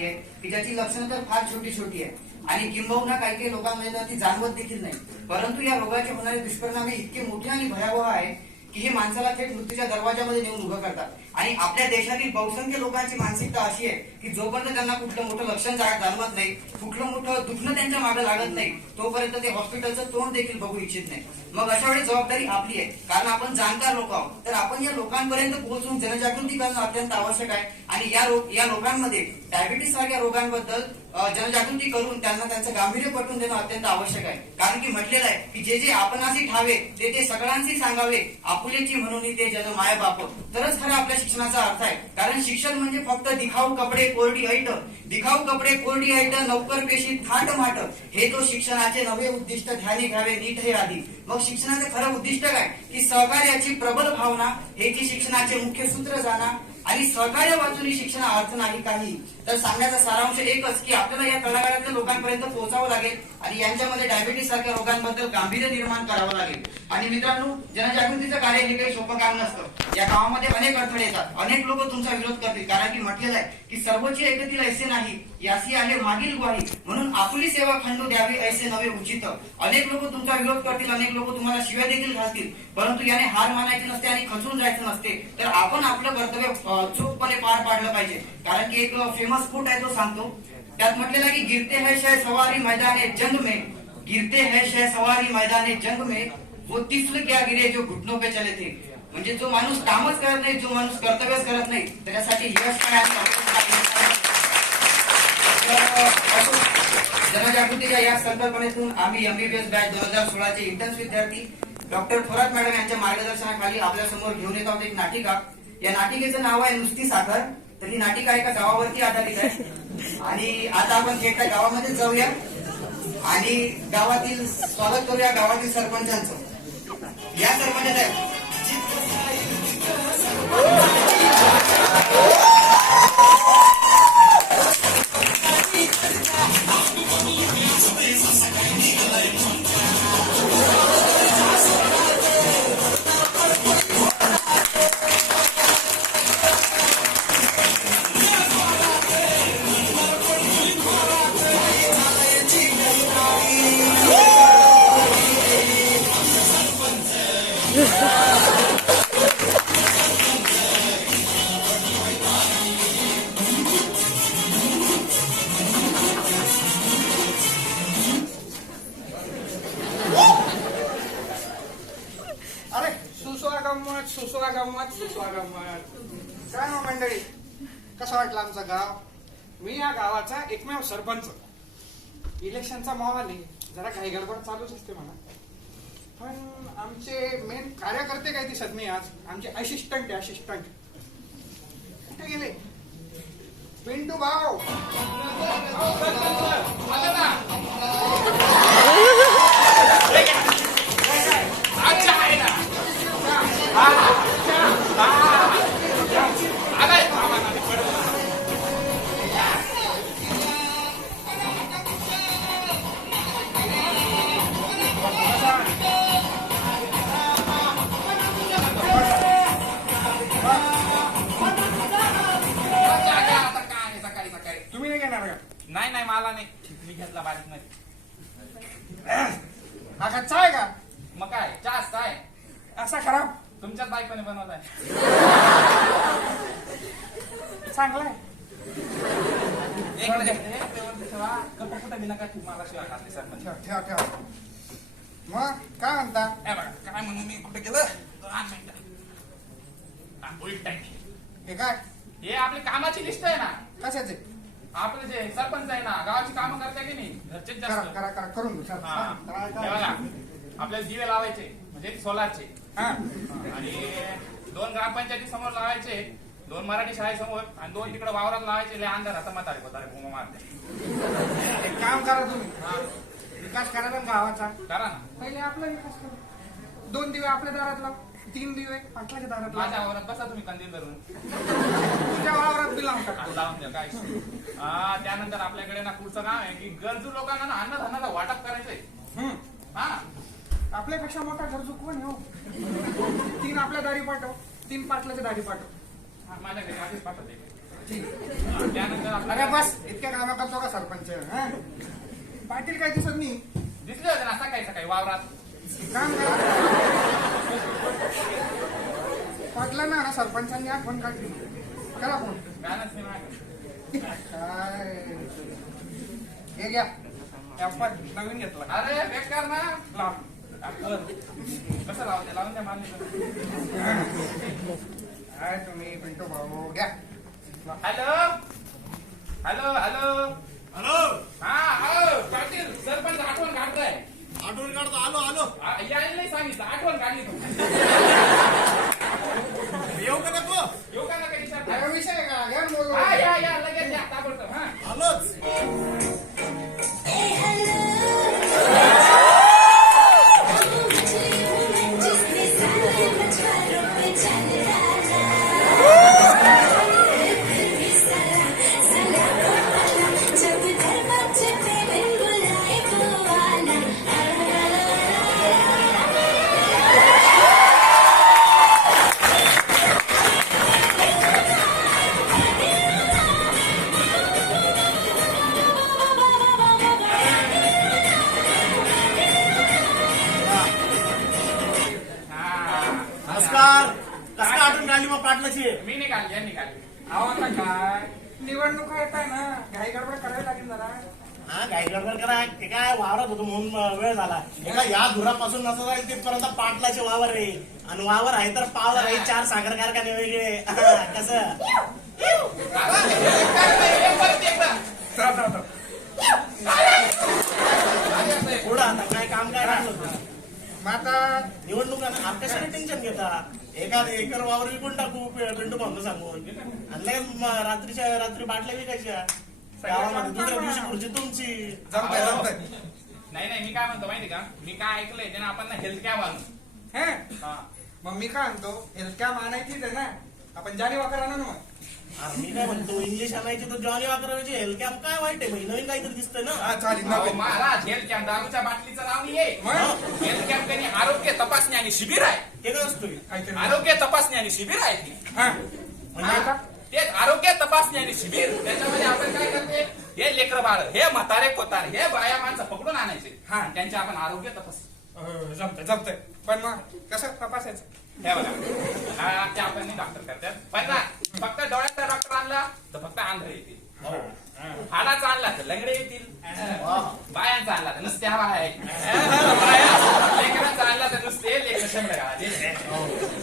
आली आहे की ज्याची लक्षणं तर फार छोटी छोटी आहे आणि किंबहुना काही काही लोकांमध्ये तर ती जाणवत देखील नाही. परंतु या रोगाचे होणारे दुष्परिणाम हे इतके मोठे आणि भयावह आहे की हे माणसाला थेट मृत्यूच्या दरवाजामध्ये नेऊन उभं करतात. आणि आपल्या देशातील बहुसंख्य लोकांची मानसिकता अशी आहे की जोपर्यंत त्यांना कुठलं मोठं लक्षण जाणवत नाही, कुठलं मोठं दुखणं त्यांच्या मागे लागत नाही, तोपर्यंत ते हॉस्पिटलचं तोंड देखील बघू इच्छित नाही. मग अशा वेळी जबाबदारी आपली आहे, कारण आपण जाणकार लोक आहोत. तर आपण या लोकांपर्यंत पोहोचून जनजागृती करणं अत्यंत आवश्यक आहे. आणि या लोकांमध्ये डायबिटीस सारख्या रोगांबद्दल जनजागृती करून त्यांना त्यांचं गांभीर्य पटवून देणं अत्यंत आवश्यक आहे. कारण की म्हटलेलं आहे की जे जे आपणाशी ठावे ते ते सगळ्यांशी सांगावे, आपुलेची म्हणून ते जन माय बाप. तरच खरं आपल्या शिक्षणाचा अर्थ आहे. कारण शिक्षण म्हणजे फक्त दिखाऊ कपडे कोरडी ऐट, दिखाऊ कपडे कोरडी ऐट, नौकर पेशी थाट माट, हे तो शिक्षणाचे नवे उद्दिष्ट ध्यानी घ्यावे नीट हे आधी. मग शिक्षणाचं खरं उद्दिष्ट काय की सहकार्याची प्रबल भावना, हे की शिक्षणाचे मुख्य सूत्र जाणा. आणि सहकार्य वाचून शिक्षण अर्थ नाही काही. तर सांगण्याचा सारांश एकच की आपल्याला या तळागाळातल्या लोकांपर्यंत पोहोचावं लागेल आणि यांच्यामध्ये डायबिटीस सारख्या रोगांबद्दल गांभीर्य निर्माण करावं लागेल. आणि मित्रांनो, जनजागृतीचं कार्य हे काही सोपं काम नसतं. या गावामध्ये अनेक अडथळे येतात, अनेक लोक तुमचा विरोध करतील, कारण की म्हटलेलं आहे की सर्वची ऐकतील ऐसे नाही, यासी आहे मागील ग्वाही, म्हणून आपली सेवा खंडू द्यावी ऐसे नवे उचित. अनेक लोक तुमचा विरोध करतील, अनेक लोक तुम्हाला शिव्या देखील घालतील, परंतु याने हार मानायची नसते आणि खचून जायचं नसते. तर आपण आपलं कर्तव्य चोखपणे पार पाडलं पाहिजे. कारण की एक फेमस कोट आहे, तो सांगतो. त्यात म्हटलेला की गिरते है शय सवारी मैदाने जंग में, गिरते है शय सवारी मैदाने जंग में, वो तिफल क्या गिरे जो घुटनों पे चले थे. म्हणजे जो माणूस कामच करत नाही, जो माणूस कर्तव्यच करत नाही, त्याच्यासाठी यश काय जनजागृतीच्या या संकल्पनेतून आम्ही MBBS बॅच 2016 चे इंटर्न्स विद्यार्थी डॉक्टर थोरात मॅडम यांच्या मार्गदर्शनाखाली आपल्या समोर घेऊन येत आहोत एक नाटिका. या नाटिकेचं नाव आहे नुसती साखर. तर ही नाटिका एका गावावरती आधारित आहे आणि आता आपण थेट त्या गावामध्ये जाऊया आणि गावातील स्वागत करूया गावातील सरपंचांचं. या सरपंच सुस्वागमत. काय मग मंडळी, कसं वाटलं आमचं गाव? मी या गावाचा एकमेव सरपंच. इलेक्शनचा माहोल आहे, जरा काही गडबड चालूच असते मला. पण आमचे मेन कार्यकर्ते काही दिसत नाही आज. आमचे असिस्टंट कुठे गेले? पिंटू भाऊ नाही मला नाही, मी घेतला बारीक मध्ये. हा कच्चा आहे का? मग काय जास्त आहे असा खराब? तुमच्याच बायकोने बनवलाय. चांगलाय. गप्पा कुठं बिना काय मला शिवाय घातली सरपंच. ठेवा. मग काय म्हणता? काय म्हणून मी कुठे गेलं? 2 मिनिटं. उलट हे काय? हे आपली कामाची लिस्ट आहे ना. कशाचे? आपले जे सरपंच आहे ना, गावाची कामं करते की नाही, घरचेच जास्त. करा करून घेऊ. आपल्याला दिवे लावायचे म्हणजे सोलारचे, आणि 2 ग्रामपंचायती समोर लावायचे, 2 मराठी शाळेसमोर आणि 2 तिकडे वावरात लावायचे. लय अंधार आता म्हातारे भूमा मारते. एक काम करा तुम्ही, विकास करा ना गावाचा. करा ना. पहिले आपला विकास करा. 2 दिवे आपल्या दारात लाव, 3 दिवे पाटलाच्या दारात लाव. माझ्या वावरात बसा तुम्ही कंदील धरून. तुझ्या वावरात बी लावून टाका. लावून द्या काय. त्यानंतर आपल्याकडे ना पुढचं काम आहे की गरजू लोकांना ना अन्नधान्याला वाटप करायचंय. आपल्यापेक्षा मोठा गरजू कोण हो? 3 आपल्या दारी पाठव, 3 पाटलाच्या दारी पाठव. माझ्या घरी आधीच पाठवते. ठीक आहे. त्यानंतर अरे आपल्याला बस इतक्या कामं करतो का सरपंच हा? पाटील काय दिसत नाही दिसले होते ना सकाळी सकाळी वावरात. काम करा पाटलांना ना सरपंचांनी आठवण काढली करा फोन बॅलन्स नाही माझ्याकडे. काय हे घ्या ऍपल नवीन घेतला अरे बेकार ना. लाव. कसं लावते लावून द्या मान्य. काय तुम्ही पिंटू भाऊ घ्या हॅलो हॅलो हॅलो हॅलो हा हॅलो पाटील सरपंच आठवण काढताय. आठवण काढतो आलो आलो यायला नाही सांगितलं आठवण काढली तुम्ही. येऊ का नको येऊ का नका विचार. काय विषय आहे का घ्या बोलू हा या लगेच या ताबडतोब हा. आलोच नमस्कार कसं काय आठवण काढली मग पाटलाची मी निघाली यांनी निघाली. अहो आता काय निवडणुका येत आहे ना घाई गडबड करावी लागेल जरा हा घाई गडबड करा ते काय वावरात होतो म्हणून वेळ झाला एका या धुरापासून नसं जाईल तिथपर्यंत पाटलाचे वावर आहे आणि वावर आहे तर पावर आहे 4 साखर कारखाने वेगळे कसं परत एकदा. पुढं आता काय काम काय राहिलं होतं मग आता निवडणुका आता कशाला टेन्शन घेता एखाद एकर वावर विकून टाकू पिंटू भाऊ सांगून आणि लगेच रात्रीच्या रात्री बाटल्या विकायच्या गावामध्ये दुसऱ्या दिवशी पुढची तुमची जमतंय जमतंय नाही नाही मी काय म्हणतो माहिती का मी काय ऐकलंय त्यानं आपण ना हेल्थ कॅम्प आणू. हे हा. मग मी काय म्हणतो हेल्थ कॅम्प आणायचीच आहे ना आपण जानी वाकर आणू ना मग अरे मी काय म्हणतो इंग्लिश आणायची तर जॉनी वाकरायची हेल्थ कॅम्प काय वाईट आहे भाई नवीन काहीतरी दिसतंय ना हा चालेल अहो, नवीन. महाराज हेल्थ कॅम्प दारूच्या बाटलीचं नाव नाहीये. मग हेल्थ कॅम्प त्यांनी आरोग्य तपासणी आणि शिबिर आहे. ते काय असतोय काहीतरी. आरोग्य तपासणी आणि शिबिर आहे ती. हा. म्हणजे आता तेच आरोग्य तपासणी आणि शिबिर त्याच्यामध्ये आपण काय करते हे लेकर बाळ हे म्हातारे कोतार हे बाया माणसं पकडून आणायचे हा. त्यांचे आपण आरोग्य तपास जमतंय जमतंय पण मग कसं तपासायचं हे बघा हा, ते आपण नाही डॉक्टर करतात पण ना फक्त डोळ्याचा डॉक्टर आणला तर फक्त आंधळे येतील. हो. हाडाचा आणला तर लंगडे येतील. वा. बायांचा आणला तर नुसत्या बाया लेकरांचा आणला तर नुसते लेकर शंभर गावाचे.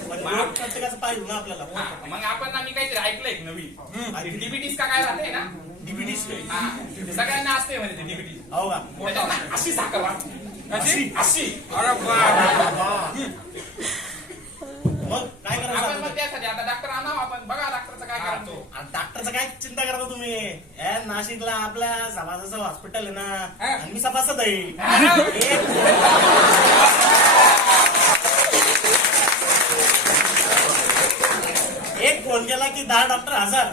पण मग प्रत्येकाचं पाहिजे ना आपल्याला हा, मग आपण ना मी काहीतरी ऐकलंय एक नवीन डीबीटीस का काय राहते ना डीबीटीस हा, ते सगळ्यांना असते म्हणे ते डीबीटी हो का त्याच्यात ना अशी साखर वाटते अशी अशी अरे बाप. वा. मग काय आपण मग करायचं त्यासाठी आता डॉक्टर आणावं आपण बघा डॉक्टरचं काय करतो. डॉक्टरचं काय चिंता करता तुम्ही ए, नाशिकला आपल्या समाजाचं हॉस्पिटल आहे ना हा. आणि मी सभासद आहे एक फोन केला की 10 डॉक्टर हजार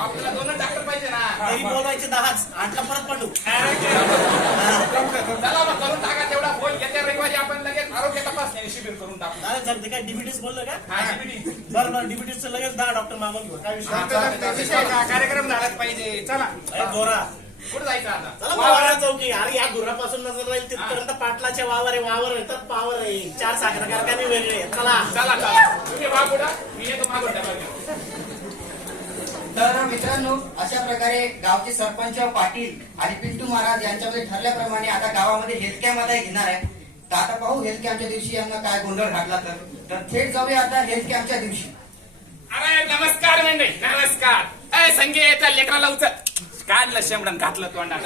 आपल्याला दोनच डॉक्टर पाहिजे ना. तरी बोलवायचे 10च 8ला परत पाठवू चला मग करून टाका तेवढा फोन येत्या रविवारी आपण लगेच आरोग्य तपासणी आणि शिबिर करून टाकू. चालेल सर ते काय डीबीटीस बोललं का हा डीबीटी बरं बरं डीबीटीसचं लगेच 10 डॉक्टर मागून घेऊ काय विषय जमतंय, जमतंय. विषय का कार्यक्रम झालाच पाहिजे चला अरे जोरा कुठं जायचं आता. चला वावरा चौकी अरे या धुरापासून नजर राहील तिथपर्यंत पाटलाचे वावर आहे वावर आहे तर पावर आहे 4 साखर कारखाने वेगळे आहेत. चला चला चला तुम्ही मागूडा मी येतो मागून डबा घेऊन. तर मित्रांनो अशा प्रकारे गावचे सरपंच पाटील आणि पिंटू महाराज यांच्यामध्ये ठरल्याप्रमाणे आता गावामध्ये हेल्थ कॅम्प आता घेणार आहे. तर आता पाहू हेल्थ कॅम्पच्या दिवशी यांना काय गोंधळ घातला तर थेट जाऊया आता हेल्थ कॅम्पच्या दिवशी. अरे नमस्कार मंडळी नमस्कार. अय संगे त्या लेकराला उचल काढलं शेंबडण घातलं तोंडात.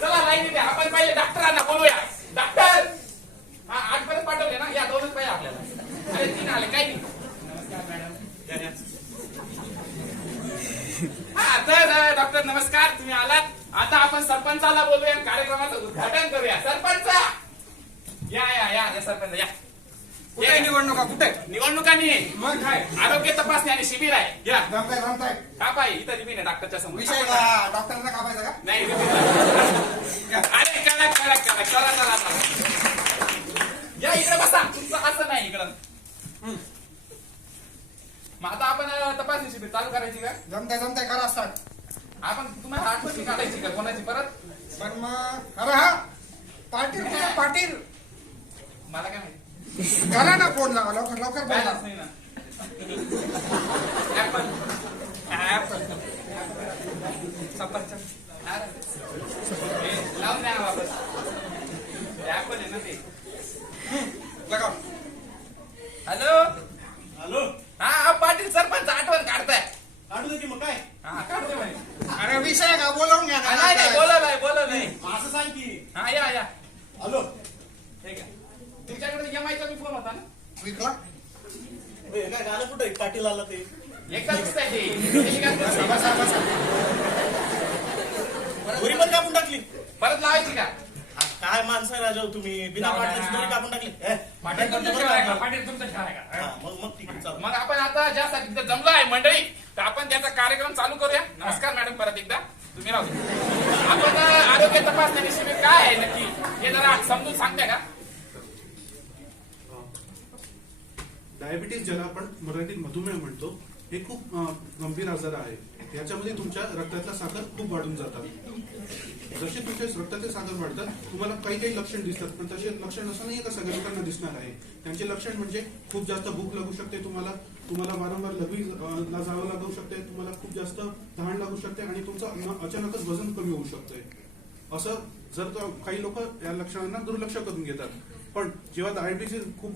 चला लाईनीत द्या आपण पहिले डॉक्टरांना बोलूया. डॉक्टर हा आठपर्यंत पाठवले ना या दोनच पाहिजे आपल्याला. अरे 3 आले काही नाही. नमस्कार मॅडम द्या, द्या. हा तर डॉक्टर नमस्कार तुम्ही आलात. आता आपण सरपंचाला बोलूया कार्यक्रमाचं उद्घाटन करूया. सरपंच या या या या सरपंच या. कुठे निवडणुका कुठे निवडणुकांनी मग काय आरोग्य तपासणी आणि शिबिर आहे या जमताय जमताय का पाहिजे इथं लिहिणे डॉक्टरच्या समोर विषय का डॉक्टरांना कापायचा का नाही अरे कडक कडक कडक चला चला चला या इकडे बसा तुमचं असं नाही इकडं मग आता आपण तपासणी शिबिर चालू करायची का? जमते करा स्टार्ट. आपण तुम्हाला आठवण काढायची का कोणाची परत? पण मग अरे हा पाटील कुठे? पाटील मला काय माहिती, करा ना फोन लावा लवकर लवकर बोला. बॅलन्स नाही ना. ऍपल सफरचंद हे लावून द्या वापस. ऍपल आहे ना ते. लगाव. हॅलो हॅलो हा पाटील सरपंच आठवण काढताय. काढू दे की मग काय हा काढते म्हणे. अरे विषय का बोलवून घ्या नाही नाही बोलवलंय नाही. असं सांग की. हा या हॅलो ठीक आहे. तुमच्याकडे एम आयचा मी फोन होता ना. विकला. हे काय गाणं कुठे पाटील आला ते एकदा दिसतंय ते. बसा बसा. घरी पण कापून टाकली. परत लावायची का? काय माणसं आहे राजा हो तुम्ही बिना नाही, पाटलाची नाही. दोरी कापून टाकली. पाटील तुमचं खेळ आहे का? पाटील तुमचं खेळ आहे का? हा, मग ठीक आहे चालू. मग आपण आता ज्यासाठी इथं जमलो आहे मंडळी, तर आपण त्याचा कार्यक्रम चालू करूया. नमस्कार मॅडम, परत एकदा तुम्ही राहू द्या. आपण आरोग्य तपासणी शिबिर काय आहे नक्की हे जरा समजून सांगते का? डायबिटीज ज्याला आपण मराठीत मधुमेह म्हणतो, हे खूप गंभीर आजार आहे. याच्यामध्ये तुमच्या रक्तातला साखर खूप वाढून जातात. जसे तुमच्या रक्ताचे साखर वाढतात, तुम्हाला काही काही लक्षण दिसतात, पण तसे लक्षण असं नाही का सगळ्या लोकांना दिसणार आहे. त्यांचे लक्षण म्हणजे खूप जास्त भूक लागू शकते, तुम्हाला वारंवार लघवीला जावं लागू शकते, तुम्हाला खूप जास्त तहान लागू शकते आणि तुमचं अचानकच वजन कमी होऊ शकते. असं जर काही लोक या लक्षणांना दुर्लक्ष करून घेतात. पण जेव्हा डायबिटीस खूप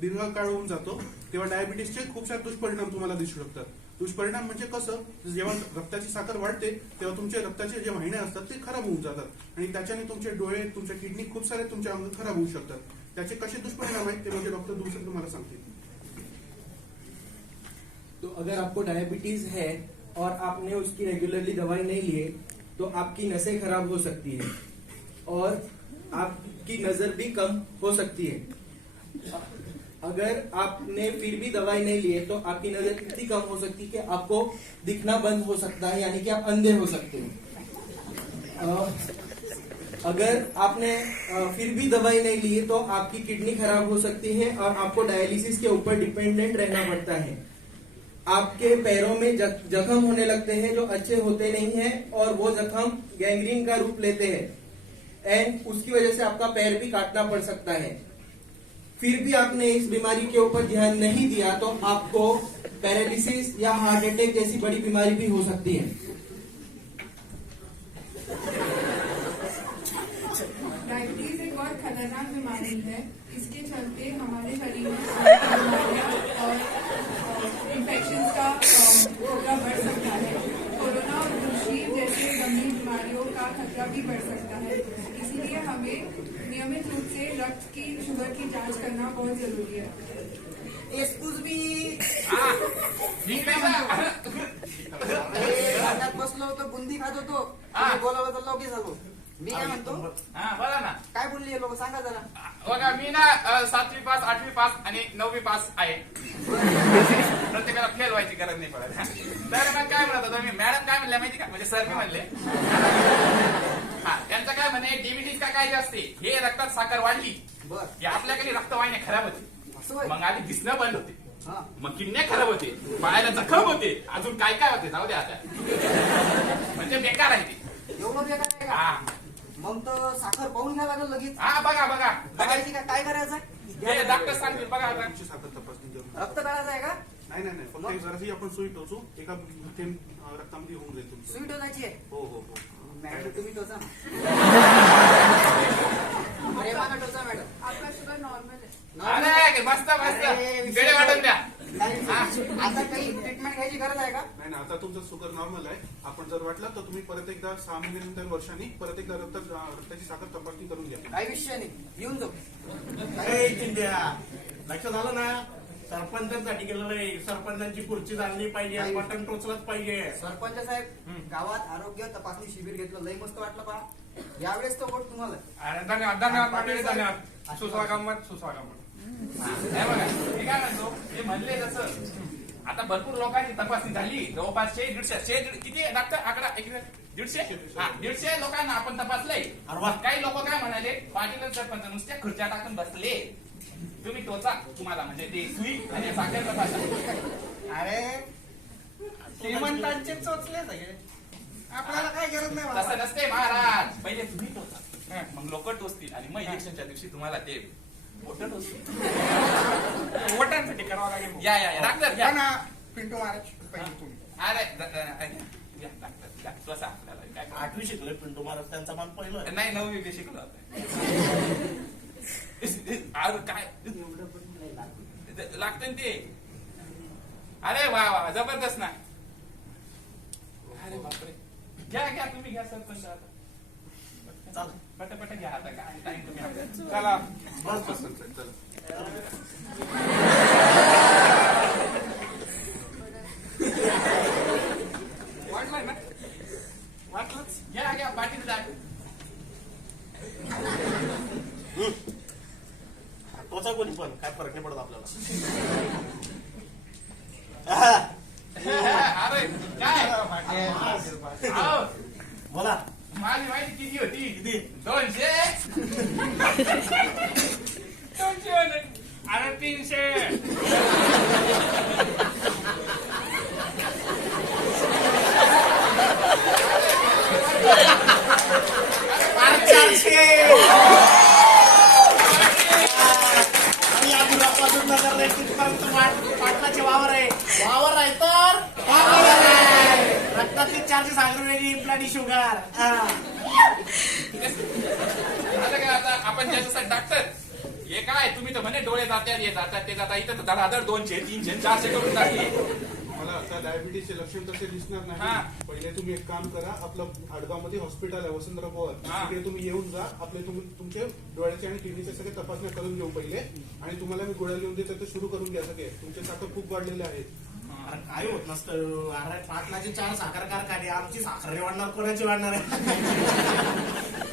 दीर्घकाळ होऊन जातो, तेव्हा डायबिटीसचे खूप सारे दुष्परिणाम तुम्हाला दिसू शकतात. दुष्परिणाम म्हणजे कसं, जेव्हा रक्ताची साखर वाढते तेव्हा तुमच्या रक्ताचे जे वाहिन्या असतात ते खराब होऊन जातात आणि त्याच्याने तुमचे डोळे, तुमच्या किडनी, खूप सारे तुमच्या अंग खराब होऊ शकतात. त्याचे कसे दुष्परिणाम आहेत ते म्हणजे डॉक्टर दुसरे तुम्हाला सांगतील. तो अगर आपको डायबिटीज है और आपने उसकी रेगुलरली दवाई नहीं लिए तो आपकी नसें खराब हो सकती है और आपकी नजर भी कम हो सकती है. अगर आपने फिर भी दवाई नहीं लिए तो आपकी नजर इतनी कम हो सकती है कि आपको दिखना बंद हो सकता है, यानी कि आप अंधे हो सकते हैं. अगर आपने फिर भी दवाई नहीं ली तो आपकी किडनी खराब हो सकती है और आपको डायलिसिस के ऊपर डिपेंडेंट रहना पड़ता है. आपके पैरों में जख्म होने लगते हैं जो अच्छे होते नहीं हैं और वो जख्म गैंग्रीन का रूप लेते हैं एंड उसकी वजह से आपका पैर भी काटना पड़ सकता है. फिर भी आपने इस बीमारी के ऊपर ध्यान नहीं दिया तो आपको पैरालिसिस या हार्ट अटैक जैसी बड़ी बीमारी भी हो सकती है. डायबिटीज एक बहुत खतरनाक बीमारी है. इसके चलते हमारे शरीर में बीमारियां और इन्फेक्शन का खतरा बढ़ सकता है. कोरोना और दूसरी जैसे गंभीर बीमारियों का खतरा भी बढ़ सकता है. इसीलिए हमें नियमित रूप से रक्त की शुगर की जांच करना बहुत जरूरी है. एक्सक्यूज मी, बसलो होतो, बुंदी खात होतो, बोलावलं तर लवकर झालो. मी काय म्हणतो, हा बोला ना. काय बोलली लोक सांगा जरा. बघा मी ना 7वी पास, 8वी पास आणि 9वी पास आहे. प्रत्येकाला फेल व्हायची गरज नाही पडत. तर मग काय म्हणत होतो मी, मॅडम काय म्हणल्या माहिती का, म्हणजे सर मी म्हणले हा त्यांचं काय म्हणे, डायबिटीज का काय असते, हे रक्तात साखर वाढली बर, की आपल्याकडे रक्तवाहिन्या खराब होते, असं होय? मग आधी दिसणं बंद होते, हा. मग किडण्या खराब होते, पायाला जखम होते, अजून काय काय होते जाऊ द्या आता. म्हणजे बेकार आहे ते. एवढं बेकार आहे का? हा मग तर साखर पाहून घ्या लागेल लगेच. हा बघा बघायची का, काय करायचं? हे डॉक्टर सांगतील बघा आता. तुमची साखर तपासणी करून. रक्त काढायचं आहे का? नाही फक्त एक जराशी आपण सुई टोचू, एका थेंब रक्तामध्ये होऊन जाईल तुमचं. सुई टोचायची आहे. हो. मॅडम तुम्ही टोचा ना. अरे मला टोचा मॅडम. आपका शुगर नॉर्मल है. अरे मस्त अरे, वेळे वाटून द्या. आता काही ट्रीटमेंट घ्यायची गरज आहे का? नाही आता तुमचं शुगर नॉर्मल आहे. आपण जर वाटलं तर तुम्ही परत एकदा 6 महिन्यानंतर, वर्षांनी परत एकदा रक्ताची साखर तपासणी करून घ्या. काही विषय नाही, येऊन जाऊ. ए, चिंध्या, लक्ष झालं ना, सरपंचांसाठी केलेलं आहे. सरपंचांची खुर्ची झाली पाहिजे, बटन टोचलंच पाहिजे. सरपंच साहेब, गावात आरोग्य तपासणी शिबिर घेतलं, लई मस्त वाटलं पहा. यावेळेस तो वोट तुम्हाला. अरे धन्यवाद मंडळी, धन्यवाद. सुस्वागमत. हे बघा मी काय म्हणतो, हे म्हणले जसं आता भरपूर लोकांची तपासणी झाली, जवळपास 150 किती आहे डॉक्टर आकडा? 150 लोकांना आपण तपासलंय. अरे वा. काही लोक काय म्हणाले, पाटील सरपंच नुसत्या खुर्च्या टाकून बसले, तुम्ही टोचा तुम्हाला म्हणजे ते सुई आणि साखर तपासा. अरे श्रीमंतांचे चोचले सगळे, आपल्याला काय गरज नाही तसं बाबा. नसते महाराज. पहिले तुम्ही टोचा, मग लोक टोचतील आणि मग इलेक्शनच्या दिवशी तुम्हाला ते वोटर टोचतील. वोटांसाठी करावं लागेल. या या या. डॉक्टर या. पण, पिंटू महाराज पहिले तुम्ही. अरे या डॉक्टर या. बसा आपल्याला काय करायचं. 8वी शिकलोय पिंटू महाराज, त्यांचा मान पहिलं आहे. नाही 9वी बी शिकलो आता. अरे काय लागतं ते. अरे वा वा जबरदस्त ना. अरे बापरे. घ्या घ्या तुम्ही घ्या सरपंच आता. चाल. पटापट घ्या आता. काय टाइम तुम्ही आपल्या. चला बस बस सरपंच, चला. वाटलंय ना, वाटलंच. घ्या घ्या पाठीत जा. तोचा कोणी पण काय फरक नाही पडत आपल्याला. अरे काय अहो, बोला. माझी माहिती किती होती? किती? 200. 200 नाही. अरे 300. आणि 400. आणि या दुरापासून नगर तिथपर्यंत पाटलाचे वावर आहे. वावर आहे तर वावर आहे. रक्तातली 400 साखर वेगळी, इम्प्लांटी शुगर. आता काय आता आपण त्याच्यासाठी डॉक्टर हे काय तुम्ही तर म्हणे डोळे जातात हे जातात ते जातात. इथं तर धडाधड 200 300 400 करून टाकली. मला आता डायबिटीसचे लक्षण तसे दिसणार हा. नाही. पहिले तुम्ही एक काम करा, आपलं आडगाव मध्ये हॉस्पिटल आहे वसंतराव पवार, हा. तिकडे तुम्ही येऊन जा. आपले तुमचे डोळ्याचे आणि किडनीचे सगळे तपासण्या करून घेऊ पहिले, आणि तुम्हाला मी गोळ्या लिहून देतो ते सुरू करून घ्या सगळे. तुमचे साखर खूप वाढलेले आहेत. अरे काय होत नसतं. अरे पाटलाचे 4 साखर कारखाने, आमची साखर वाढणार, कोणाची वाढणार आहे?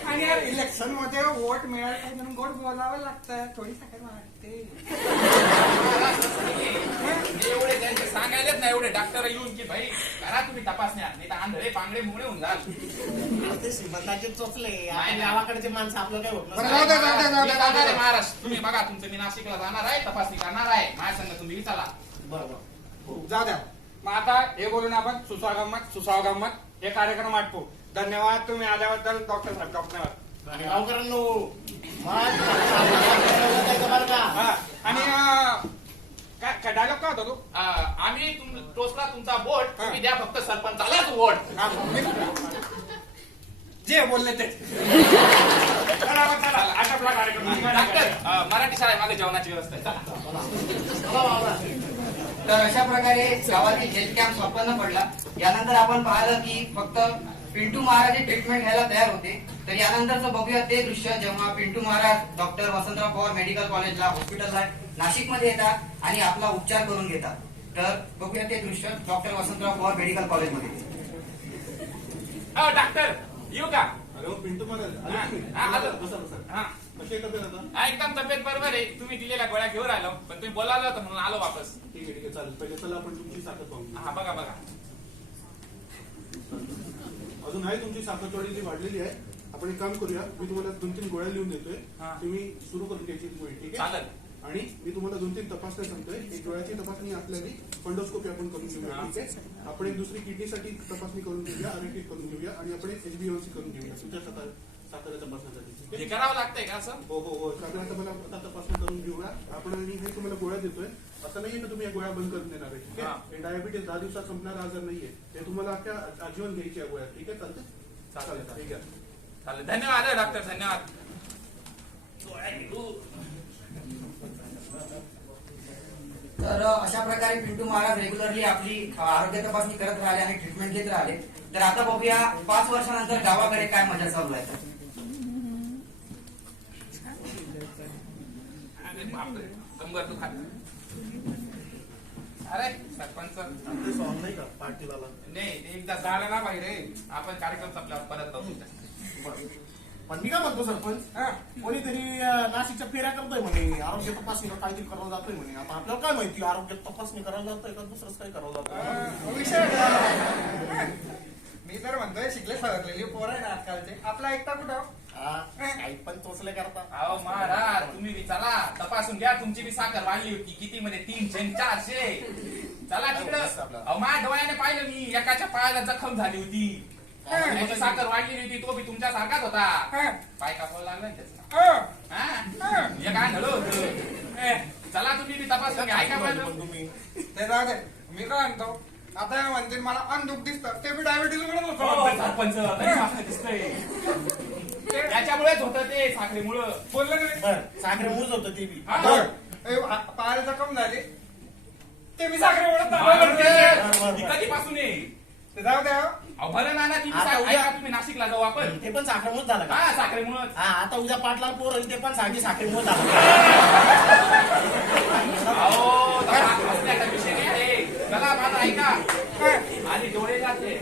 आणि यार इलेक्शन मध्ये वोट मिळायला पाहिजे म्हणून गोड बोलावं लागतं. थोडी साखर वाटते. एवढे त्यांचे सांगायलेच ना एवढे डॉक्टर येऊन की भाई करा तुम्ही तपासण्या, नाही तर आंधळे पांगडे मुळे होऊन जाल. ते श्रीमंतांचे चोचले, आपण गावाकडचे माणसं, आपलं काय होत बरं, नसतं. जाऊ दे, जाऊ दे, जाऊ दे, मी जाऊ दे. जाणार आहे महाराष्ट्र. तुम्ही बघा तुमचं मी नाशिकला जाणार आहे, तपासणी करणार आहे. माझ्या संग तुम्ही विचारा. बरोबर. जाऊ द्या. मग आता हे बोलून आपण सुस्वागमत हे कार्यक्रम आटपू. धन्यवाद तुम्ही आल्याबद्दल डॉक्टर साहेब. धन्यवाद. आणि गावकऱ्यांनो, बरं का? हा. आणि काय डायलॉग काय होता तू? आम्ही टोचला तुमचा बोट, तुम्ही द्या फक्त सरपंचालाच वोट. हा, जे बोलले ते. चला मग, चला आटपला कार्यक्रम. डॉक्टर मराठी शाळेत माझ्या जेवणाची व्यवस्था आहे. चला. चला बाबा. तर अशा प्रकारे गावातील हेल्थ कॅम्प संपन्न पडला. यानंतर आपण पाहिलं की फक्त पिंटू महाराज ट्रीटमेंट घ्यायला तयार होते. तर यानंतरचं बघूया ते दृश्य जेव्हा पिंटू महाराज डॉक्टर वसंतराव पवार मेडिकल कॉलेजला हॉस्पिटलला नाशिकमध्ये येतात आणि आपला उपचार करून घेतात. तर बघूया ते दृश्य डॉक्टर वसंतराव पवार मेडिकल कॉलेजमध्ये. डॉक्टर येऊ का? अरे हो, पिंटू महाराज आले हा, तुम्ही? हा, आलो. बसा बसा. हा. कशी आहे तब्येत आता? एकदम तब्येत बरोबर आहे. तुम्ही दिलेल्या गोळ्या घेऊन राहिलो, पण तुम्ही बोलावलं होतं म्हणून आलो वापस. ठीक आहे चालेल. पहिले चला आपण तुमची साखर पाहू. हा बघा बघा. अजून आहे तुमची साखर थोडी वाढलेली आहे. आपण एक काम करूया, मी तुम्हाला 2-3 गोळ्या लिहून देतोय, हा. तुम्ही सुरू करून घ्यायची गोळी. ठीक आहे? चालेल. आणि मी तुम्हाला 2-3 तपासण्या सांगतोय. एक डोळ्याची तपासणी आपल्याला फंडोस्कोपी आपण करून घेऊया. हा. ठीक आहे? आपण एक दुसरी किडनीसाठी तपासणी करून घेऊया, आरएटी करून घेऊया, आणि आपण एक HbA1c करून घेऊया तुमच्या साखर तपासण्यासाठी. ठीक हे आहे? करावं लागतंय का असं? हो हो हो. सगळ्यांचा मला आता तपासणी करून घेऊया आपण. आणि हे तुम्हाला गोळ्या देतोय, असं नाहीये की तुम्ही या गोळ्या बंद करून देणार आहे. ठीक हा. आहे? हे डायबिटीस 10 दिवसात संपणारा आजार नाहीये. हे तुम्हाला अख्या आजीवन घ्यायची आहे गोळ्या. ठीक आहे? चालतं? चालेल. ठीक आहे. चालेल. धन्यवाद डॉक्टर. धन्यवाद. तर अशा प्रकारे पिंटू महाराज रेग्युलरली आपली आरोग्य तपासणी करत राहिले आणि ट्रीटमेंट घेत राहिले. तर आता बघूया 5 वर्षानंतर गावाकडे काय मजा चालू आहे. अरे बापरे, कंबर दुखात. अरे सरपंच ते सॉंग नाही का पार्टीला? नाही ते एकदा झालं ना बाहेर, आपण कार्यक्रम संपल्यावर परत बघू. पण मी काय म्हणतो सरपंच, कोणीतरी नाशिकच्या फेऱ्या करतोय म्हणे, आरोग्य तपासणी काहीतरी करायला जातोय म्हणे. आता आपल्याला काय माहिती आरोग्य तपासणी करायला जातोय का दुसरंच काही करायला जातोय? विषय मी तर म्हणतोय शिकले सवरलेली पोरं आहे ना आजकालचे. आपला एकटा कुठं? काही पण चोचले करता. अहो महाराज तुम्ही बी चला तपासून घ्या. तुमची बी साखर वाढली होती किती मध्ये 300 400. चला तिकडं. अहो, माझ्या डोळ्याने पाहिलं मी, एकाच्या पायाला जखम झाली होती, त्याची साखर वाढलेली होती, तो बी तुमच्या सारखाच होता. पाय कापायला लागला ना त्याचा. हा? हे काय झालं होतं? चला तुम्ही बी तपासून घ्या. ऐका माझं. तुम्ही ते जाऊ दे. मी काय म्हणतो, आता हे म्हणतील मला अंधुक दिसतं, ते बी डायबिटीज म्हणून हो, होतं. सरपंच लय मस्त दिसतंय. त्याच्यामुळेच होतं ते साखरेमुळं. बोललं का नाही? बर साखरे मूज होतं ते बी हा. बरं. पायाला जखम झाली, ते मी साखरे ती कधीपासून आहे? ते जाऊ द्या. अहो, बरं नाना, तुम्ही आता सांग- उद्या- ऐका, तुम्ही नाशिकला जाऊ आपण. ते पण साखरे मूज झालं का हा, साखरेमुळं. हा आता उद्या पाटला पोर होईल ते पण सांगी साखरे मूज झालं अहो, तसा हसण्याचा विषय नाही आहे. चला माझं ऐका. आधी डोळे जाते,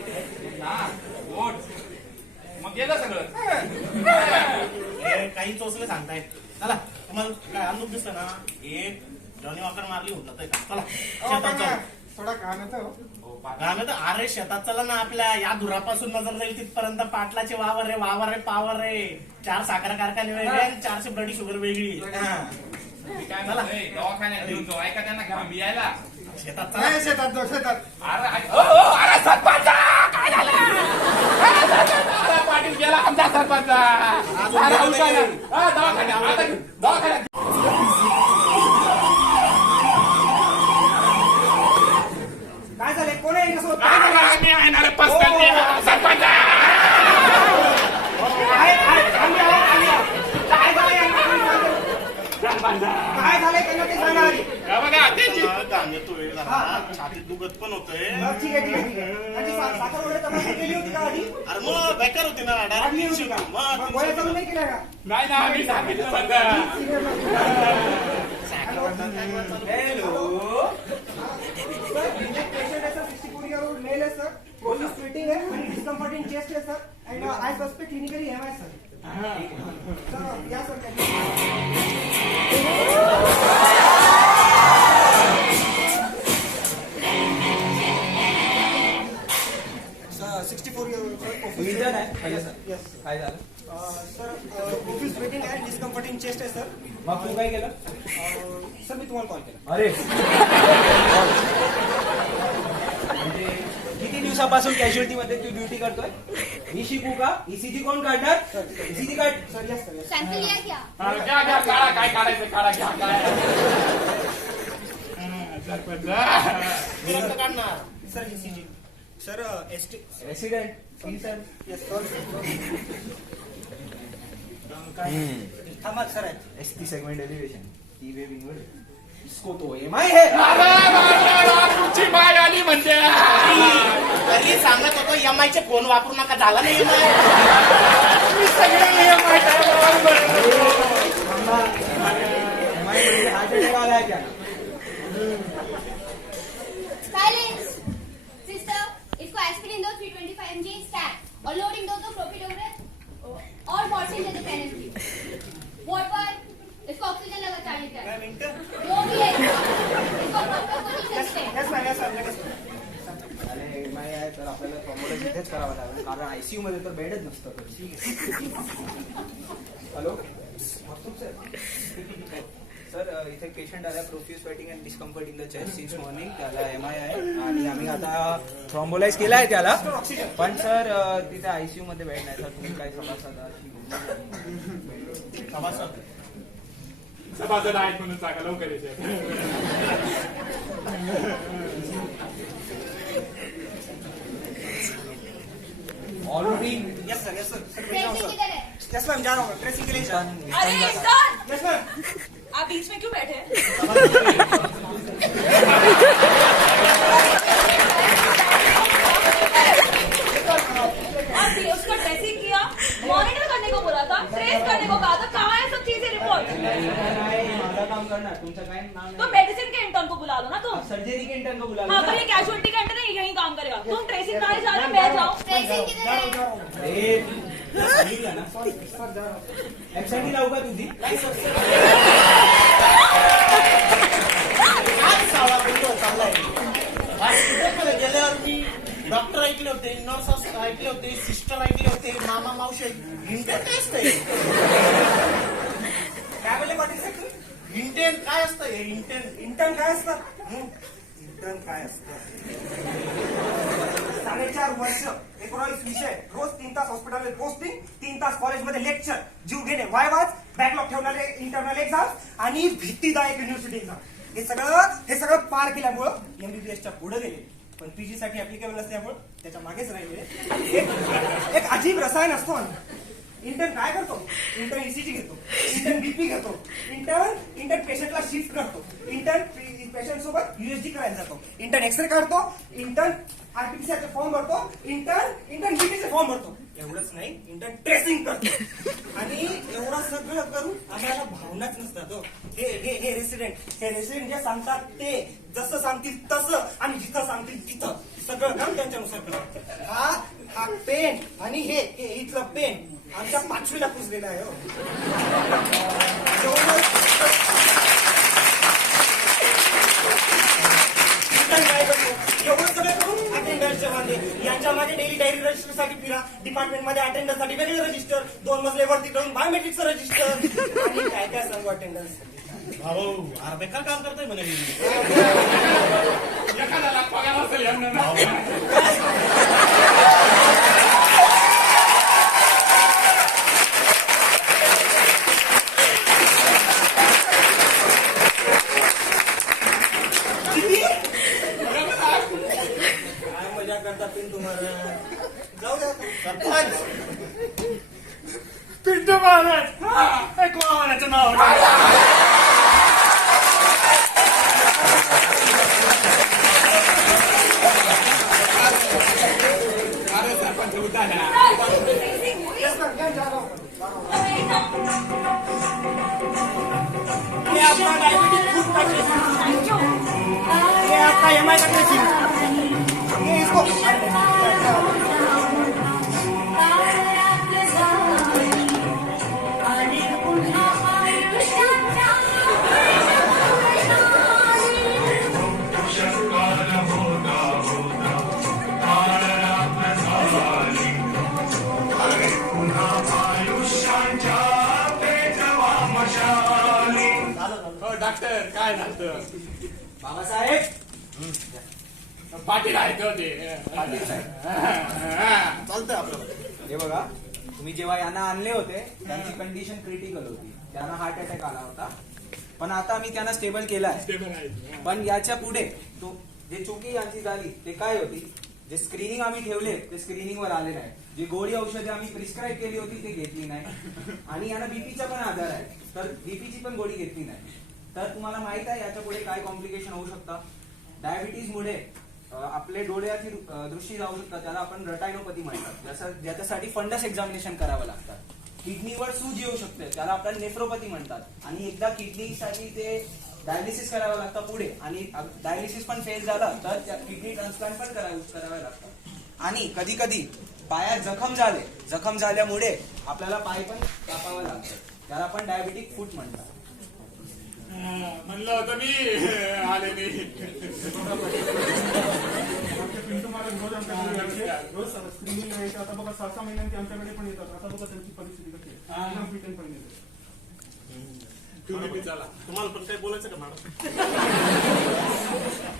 हा, ओठ, मग गेलं सगळं. हे काही चोचले सांगताय चला तुम्हाला काय अंदूक दिसतं ना एक जॉनी वॉकर मारली होत चला शेतात जाऊ. थोडा घाण येतो. गाणं तर अरे शेतात चला ना आपल्या या धुरापासून नजर जाईल तिथपर्यंत पाटलाचे वावर रे पावर रे 4 साखर कारखाने वेगळे आणि 400 ब्लडी शुगर वेगळी हा. मी काय म्हणतोय, दवाखान्यात घेऊन जाऊ. ऐका, त्यांना घाम यायला. शेतात चला नाही, शेतात जाऊ, शेतात. अरे सरपंच, काय झालं? अरे, पाटील गेला आमचा सरपंच. दवाखान्यात. काय झालंय? कोण आहे याच्यासोबत? काय झालं? मी आहे ना रे, पस्कन ते, सरपंच. काय झालंय त्यांना ते सांगा आधी. हे बघा, त्याची गाणं येतोय जरा छातीत दुखत पण होतंय ठीक आहे, ठीक आहे, ठीक आहे. त्यांची साखर वगैरे तपासणी केली होती का आधी? अरे मग बेकार होती ना आधी होती का? मग गोळ्या चालू नाही केल्या का? नाही ना, मी सांगितलं सरपंच. Patient है सर, 64 year old male है सर, bone is splitting है and discomfort in chest है sir, and I suspect clinically MI sir. Sir, या sir. Sir, 64 year old sir. Yes. काय झालं? Sir, bone is splitting and discomfort in chest है sir. मग तू काय केलं? सर, मी तुम्हाला कॉल केला. अरे म्हणजे किती दिवसापासून कॅज्युअलिटी मध्ये तू ड्युटी करतोय? मी शिकू का? ईसीजी कोण काढणार? ईसीजी काढ. Sir, yes sir, yes. Sample लिया क्या घ्या, घ्या, काढा, काय काढायचं काढा, घ्या, काय. सरपंच. मी रक्त काढणार sir, ECG. Sir, ST. Resident Yes, sir. थांबा sir. ST segment elevation T wave inward इसको तो एमआय है. तुमची माय आली म्हणजे. तरी सांगत होतो एमआय चे फोन वापरू नका झाला नाही एमआय एमआय म्हणजे हार्ट अटॅक आला है क्या? साइलेंस सिस्टर इसको एस्पिरिन दो 325 mg स्टैक और लोडिंग दो तो प्रोपिडोग्रेफ और मॉर्फिन दे दो 10 mg वाटर इसको ऑक्सीजन लगा 4 लीटर जो भी है इसको प्रॉपर पोजीशन से Yes ma'am, yes ma'am, yes ma'am. अरे एमआय आहे तर आपल्याला थर्मोलॉजी इथेच करावं लागेल कारण आयसीयू मध्ये तर बेडच नसतं. हॅलो सर, इथे पेशंट आला profuse sweating and discomfort in the chest since morning. त्याला एमआय आहे आणि आम्ही आता थ्रॉम्बोलाइज केला आहे त्याला. पण सर तिथे आयसीयू मध्ये बेड नाही. सर तुम्ही काय सभासद आहेत म्हणून सांगा लवकर यायचे. Already Yes sir, yes sir. Sir, भेज रहा हूँ ट्रेसिंग सर. किधर है Yes ma'am, जा रहा हूँ. ट्रेसिंग के लिए जा रहा हूँ. अरे सर, Yes ma'am. आप बीच में क्यों बैठे हैं? आपने उसको ड्रेसिंग किया, मॉनिटर करने को बोला था, ट्रेस करने को कहा था, कहाँ है सब चीजें रिपोर्ट? माझं काम करणार तुमचं काय नाम तो नाही. मेडिसिन के इंटर्न को बुला लो ना तुम. सर्जरी के इंटर्न को बुला लो हाँ, ना. पर ये कैजुअलिटी का इंटर्न है, यही काम करेगा. तुम ट्रेसिंग कराने जा रहे हो, मैं जाओ. ट्रेसिंग किधर है अरे तुला सांगितलं ना. ऍक्सिडेंट लावू का तुझी? काय सावा बोलतो चाललाय हॉस्पिटलमध्ये गेल्यावर मी डॉक्टर ऐकले होते, नर्स ऐकले होते, सिस्टर ऐकले होते, मामा मावशी इंटेन काय असतंय? काय बोलले पाटील साहेब? इंटेन काय असतं हे इंटेन? इंटर्न काय असतात? इंटर्न काय असतं 4.5 वर्ष 19 विषय रोज 3 तास हॉस्पिटलमध्ये पोस्टिंग 3 तास कॉलेजमध्ये लेक्चर जीव घेणे वायवाच बॅकलॉग ठेवणारे इंटरनल एक्झाम आणि भीतीदायक युनिव्हर्सिटी एक्झाम हे सगळं पार केल्यामुळं एमबीबीएसच्या पुढे गेले पण पीजी साठी ऍप्लिकेबल नसल्यामुळे त्याच्या मागेच राहिले एक अजीब रसायन असतो इंटर्न काय करतो इंटर्न ईसीजी घेतो इंटर्न बीपी घेतो इंटर्न पेशंटला शिफ्ट करतो इंटर्न पेशंट सोबत युएसजी करायला जातो इंटर्न एक्सरे काढतो इंटर्न आरटीपीसीआरचे फॉर्म भरतो इंटर्न बीपीचे फॉर्म भरतो एवढंच नाही इंटर्न ट्रेसिंग करतो आणि एवढं सगळं करून आम्हाला भावनाच नसतात हे रेसिडेंट जे सांगतात ते जसं सांगतील तसं आणि जिथं सांगतील तिथं सगळं काम त्यांच्यानुसार करतात हा पेन आणि हे इथलं पेन आमच्या 5वीला पुजलेला आहे हो काय करतो एवढं सगळं करून अटेंडन्सच्या मागे यांच्या मागे डेली डायरी रजिस्टर साठी फिरा डिपार्टमेंट मध्ये अटेंडन्स साठी वेगळं रजिस्टर 2 मजले वरती करून बायोमेट्रिकचं रजिस्टर आणि काय सांगू अटेंडन्स भाऊ अरे बेकार काम करतोय म्हणे एखाद्याला पगार असेल यांना जाऊ द्या पिंटू महाराज एक वाहनाचं नाव आपका डायबिटीज फूड पैकेज ये आपका एमआई का ड्रेसिंग ये इसको डॉक्टर काय झालं बाबासाहेब पाटील आहेत होते चालतंय आपल्याला हे बघा तुम्ही जेव्हा यांना आणले होते त्यांची कंडिशन क्रिटिकल होती त्यांना हार्ट अटॅक आला होता पण आता मी त्यांना स्टेबल केलाय पण याच्या पुढे तो जे चुकी यांची झाली ते काय होती जे स्क्रीनिंग आम्ही ठेवले ते स्क्रीनिंग वर आले नाही जी गोळी औषधे आम्ही प्रिस्क्राईब केली होती ते घेतली नाही आणि यांना बीपीचा पण आजार आहे तर बीपीची पण गोळी घेतली नाही तर तुम्हाला माहित आहे याच्या पुढे काय कॉम्प्लिकेशन होऊ शकतात डायबिटीज मुळे आपले डोळ्याची दृष्टी जाऊ शकतात त्याला आपण रेटायनोपॅथी म्हणतात ज्याच्यासाठी फंडस एक्झामिनेशन करावं लागतात किडनीवर सूज येऊ शकते त्याला आपण नेफ्रोपॅथी म्हणतात आणि एकदा किडनीसाठी ते डायलिसिस करावं लागतं पुढे आणि डायलिसिस पण फेल झाला तर किडनी ट्रान्सप्लांट पण करावे लागतात आणि कधी कधी पायात जखम झाल्यामुळे आपल्याला पाय पण कापावं लागतं त्याला आपण डायबिटिक फूट म्हणतात म्हणलं होतं मी आले नाही पिंटू महाराज रोज आमच्याकडे रोज स्क्रीनिंग यायचे आता बघा 6-6 महिन्यांची आमच्याकडे पण येतात आता बघा त्यांची परिस्थिती कशी आहे फिट अँड फाईन येते तुम्हाला पण काही बोलायचं का मॅडम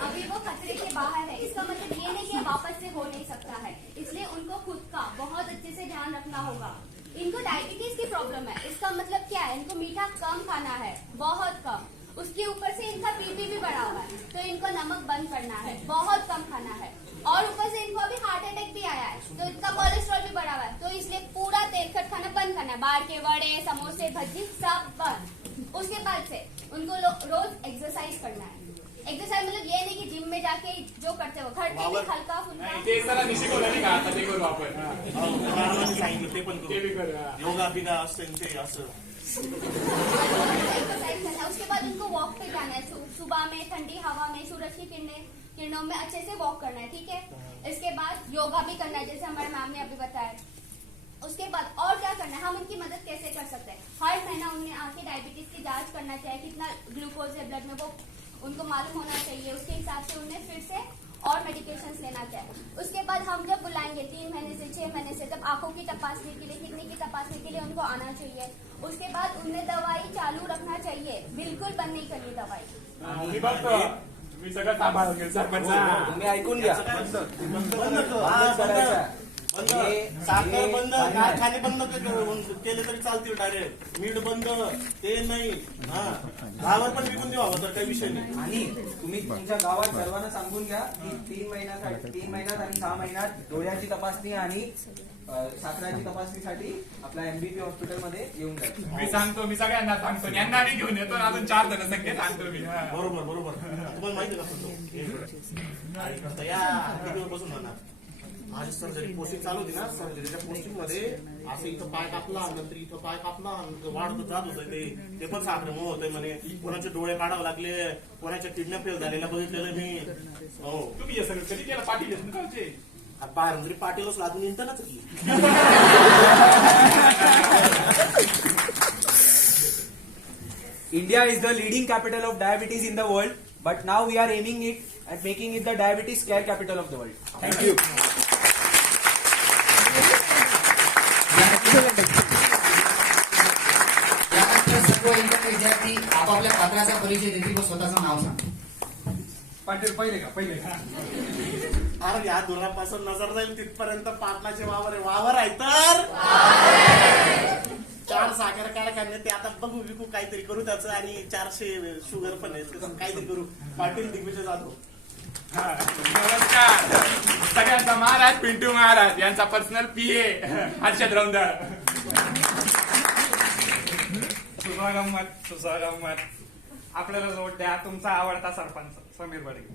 अभी वो खतरे के बाहर है इसका मतलब ये नहीं कि वापस से हो नहीं सकता है इसलिए उनको खुद का बहुत अच्छे से ध्यान रखना होगा इनको डायबिटीज की प्रॉब्लम है इसका मतलब क्या है इनको मीठा कम खाना है बहुत कम उसके ऊपर से इनका बीपी भी बढ़ा हुआ है तो इनको नमक बंद करना है बहुत कम खाना है और ऊपर से इनको अभी हार्ट अटैक भी आया है तो इनका कोलेस्ट्रॉल भी बढ़ा हुआ है तो इसलिए पूरा तेल खट खाना बंद करना है बाहर के वड़े समोसे भज्जी सब बंद उसके बाद से उनको रोज एक्सरसाइज करना है एक्सरसाइज मतलब ये नहीं कि जिम में जाके जो करते हो घर पे भी हल्का फुल्का ते सर शिकवलं नाही का आता ते करू आपण सांगितलं ते पण ते बी करू योगा बिगा असतं ते असं एक्सरसाइज करना है उसके बाद उनको वॉक पे जाना है सुबह में ठंडी हवा में सूरज की किरणों में अच्छे से वॉक करना है ठीक है इसके बाद योगा भी करना है जैसे हमारे मैम ने अभी बताया उसके बाद और क्या करना है हम उनकी मदद कैसे कर सकते हैं हर महीना उन्हें आके डायबिटीज की जांच करना चाहिए कितना ग्लूकोज है ब्लड में वो उनको मालूम होना चाहिए उसके हिसाब से उन्हें फिर से और मेडिकेशंस लेना चाहिए उसके बाद हम जब बुलाएंगे 3 महीने से 6 महीने से तब आंखों की तपासनी के लिए किडनी की तपासनी के लिए उनको आना चाहिए उसके बाद उन्हें दवाई चालू रखना चाहिए बिल्कुल बंद नहीं करनी दवाई मी बघतो मी सगळं सांभाळून घेईल सरपंच. तुम्ही ऐकून घ्या. बंद साखर बंद, कारखाने बंद केले तरी चालतील डायरेक्ट. मीठ बंद, ते नाही. हा, गावावर पण विकून देऊ हवं तर काही विषय नाही. आणि तुम्ही तुमच्या गावात सर्वांना सांगून घ्या की 3 महिन्यात आणि 6 महिन्यात डोळ्याची तपासणी आणि साखराची तपासणीसाठी आपल्या MBP हॉस्पिटलमध्ये येऊन जा. मी सांगतो, मी सगळ्यांना सांगतो, यांना मी घेऊन येतो. अजून 4 जनसंख्या सांगतो मी. हा. बरोबर. तुम्हाला माहिती का या बसून म्हणा माझी सर्जरी पोस्टिंग चालू होती ना, सर्जरीच्या पोस्टिंग मध्ये असं इथं पाय कापला, नंतर इथं पाय कापला, वाढत जात होतं ते पण साखरेमुळे होतंय म्हणे. कोणाचे डोळे काढावे लागले, कोणाच्या किडन्या फेल झालेल्या बघितलेलं मी. हो, तुम्ही हे सगळं कधी केलं? पाटील आहेत ना गावचे. बाहेर तरी पाटीलच लागून इंटरच की. India is the leading capital of diabetes in the world, but now we are aiming it at making it the diabetes care capital of the world. Thank you. यानंतर सर्व इंटर विद्यार्थी आपापल्या पात्राचा परिचय देतील व स्वतःचं नाव सांग. पाटील पहिले का? अरे या दुरापासून नजर जाईल तिथपर्यंत पाटलाचे वावर आहे तर 4 साखर कारखाने ते आता बघू विकू काहीतरी करू त्याचं, आणि 400 शुगर पण आहे काहीतरी करू. पाटील दिग्विजय जाधव. नमस्कार सगळ्यांचा महाराज पिंटू महाराज यांचा पर्सनल PA हर्षद रौंदळ. सुसागमत आपल्याला जोड द्या तुमचा आवडता सरपंच समीर बडगे.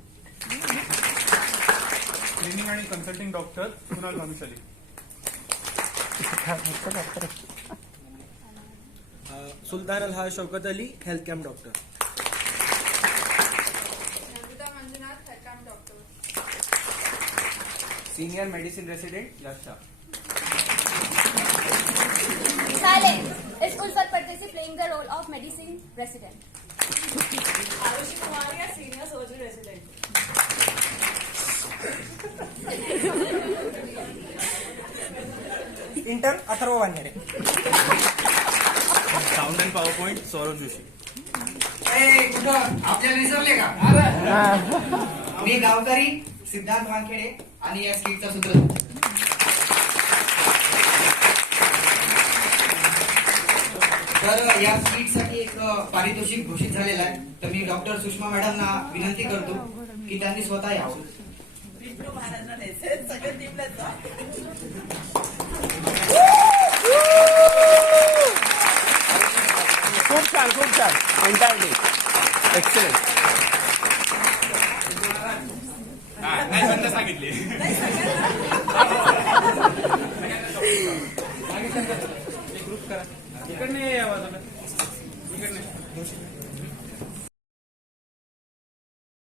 ट्रेनिंग आणि कन्सल्टिंग डॉक्टर कुणाल भानुशाली. सुलतान अलहा Shaukat Ali, health camp doctor. Nandita Manjunath, health camp doctor. Senior medicine resident Yash Shah. Silence. Is Ulfat Pardeshi playing the role of medicine resident? Arushi Kumar या senior surgery resident. Intern Atharva Wanere. Sound and PowerPoint Saurabh Joshi. कुठं आपल्याला विसरले का? मी गावकरी सिद्धांत वानखेडे आणि या स्किटचा सूत्रधार. तर या स्किटसाठी एक पारितोषिक घोषित झालेलं आहे. तर मी डॉक्टर सुषमा मॅडमना विनंती करतो की त्यांनी स्वतः यावं. खूप छान एंटायरली एक्सलेंट. नाही बंद सांगितले. ग्रुप करा. इकडे या बाजूला. इकडे